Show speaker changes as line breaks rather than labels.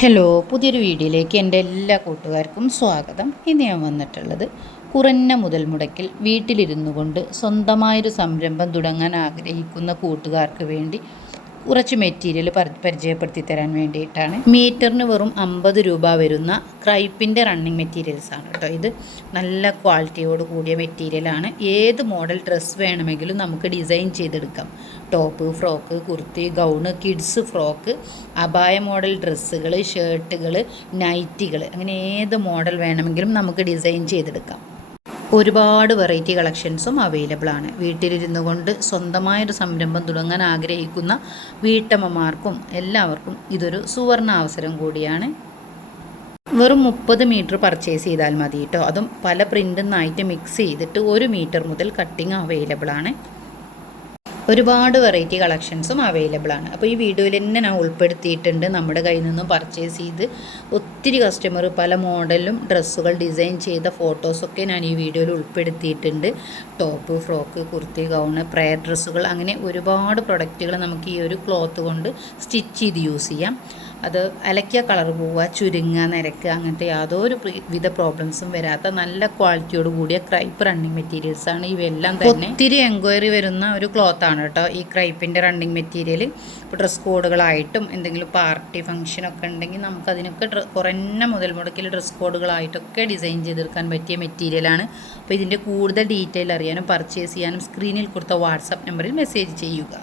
Hello പുതിയൊരു വീഡിയോയിലേക്ക് എന്റെ എല്ലാ കൂട്ടുകാർക്കും സ്വാഗതം. ഇന്ന് ഞാൻ വന്നിട്ടുള്ളത് കുറഞ്ഞ മുതൽ മുടക്കിൽ വീട്ടിലിരുന്നു കൊണ്ട് സ്വന്തമായൊരു സംരംഭം തുടങ്ങാൻ ആഗ്രഹിക്കുന്ന കൂട്ടുകാർക്ക് വേണ്ടി കുറച്ച് മെറ്റീരിയൽ പരിചയപ്പെടുത്തി തരാൻ വേണ്ടിയിട്ടാണ്. മീറ്ററിന് വെറും അമ്പത് രൂപ വരുന്ന ക്രൈപ്പിന്റെ റണ്ണിങ് മെറ്റീരിയൽസ് ആണ് കേട്ടോ ഇത്. നല്ല ക്വാളിറ്റിയോട് കൂടിയ മെറ്റീരിയലാണ് ഏത് മോഡൽ ഡ്രസ്സ് വേണമെങ്കിലും നമുക്ക് ഡിസൈൻ ചെയ്തെടുക്കാം. Top frock kurti gown kids frock abaya model ഡ്രസ്സുകൾ ഷർട്ടുകൾ നൈറ്റികൾ അങ്ങനെ ഏത് മോഡൽ വേണമെങ്കിലും നമുക്ക് ഡിസൈൻ ചെയ്തെടുക്കാം. ഒരുപാട് വെറൈറ്റി കളക്ഷൻസും അവൈലബിൾ ആണ്. വീട്ടിലിരുന്നു കൊണ്ട് സ്വന്തമായൊരു സംരംഭം തുടങ്ങാൻ ആഗ്രഹിക്കുന്ന വീട്ടമ്മമാർക്കും എല്ലാവർക്കും ഇതൊരു സുവർണ അവസരം കൂടിയാണ്. വെറും മുപ്പത് മീറ്റർ പർച്ചേസ് ചെയ്താൽ മതി കേട്ടോ അതും പല പ്രിന്റിൽ നിന്നായിട്ട് മിക്സ് ചെയ്തിട്ട് ഒരു മീറ്റർ മുതൽ കട്ടിങ് അവൈലബിൾ ആണ്. ഒരുപാട് വെറൈറ്റി കളക്ഷൻസും അവൈലബിൾ ആണ്. അപ്പോൾ ഈ വീഡിയോയിൽ തന്നെ ഞാൻ ഉൾപ്പെടുത്തിയിട്ടുണ്ട്. നമ്മുടെ കയ്യിൽ നിന്നും പർച്ചേസ് ചെയ്ത് ഒത്തിരി കസ്റ്റമർ പല മോഡലും ഡ്രസ്സുകൾ ഡിസൈൻ ചെയ്ത ഫോട്ടോസൊക്കെ ഞാൻ ഈ വീഡിയോയിൽ ഉൾപ്പെടുത്തിയിട്ടുണ്ട്. Top frock kurti gown prayer ഡ്രസ്സുകൾ അങ്ങനെ ഒരുപാട് പ്രൊഡക്റ്റുകൾ നമുക്ക് ഈ ഒരു ക്ലോത്ത് കൊണ്ട് സ്റ്റിച്ച് ചെയ്ത് യൂസ് ചെയ്യാം. അത് അലക്കിയ കളർ പോവുക ചുരുങ്ങുക നിരക്കുക അങ്ങനത്തെ യാതൊരു വിധ പ്രോബ്ലംസും വരാത്ത നല്ല ക്വാളിറ്റിയോട് കൂടിയ ക്രൈപ്പ് റണ്ണിങ് മെറ്റീരിയൽസ് ആണ് ഇവയെല്ലാം തന്നെ. ഒത്തിരി എൻക്വയറി വരുന്ന ഒരു ക്ലോത്ത് ആണ് കേട്ടോ ഈ ക്രൈപ്പിന്റെ റണ്ണിങ് മെറ്റീരിയൽ ഇപ്പോൾ ഡ്രസ് കോഡുകളായിട്ടും എന്തെങ്കിലും പാർട്ടി ഫംഗ്ഷനൊക്കെ ഉണ്ടെങ്കിൽ നമുക്ക് അതിനൊക്കെ കുറഞ്ഞ മുതൽ മുടക്കിൽ ഡ്രസ് കോഡുകളായിട്ടൊക്കെ ഡിസൈൻ ചെയ്തെടുക്കാൻ പറ്റിയ മെറ്റീരിയലാണ് അപ്പോൾ ഇതിന്റെ കൂടുതൽ ഡീറ്റെയിൽ അറിയാനും പർച്ചേസ് ചെയ്യാനും സ്ക്രീനിൽ കൊടുത്ത വാട്സാപ്പ് നമ്പറിൽ മെസ്സേജ് ചെയ്യുക.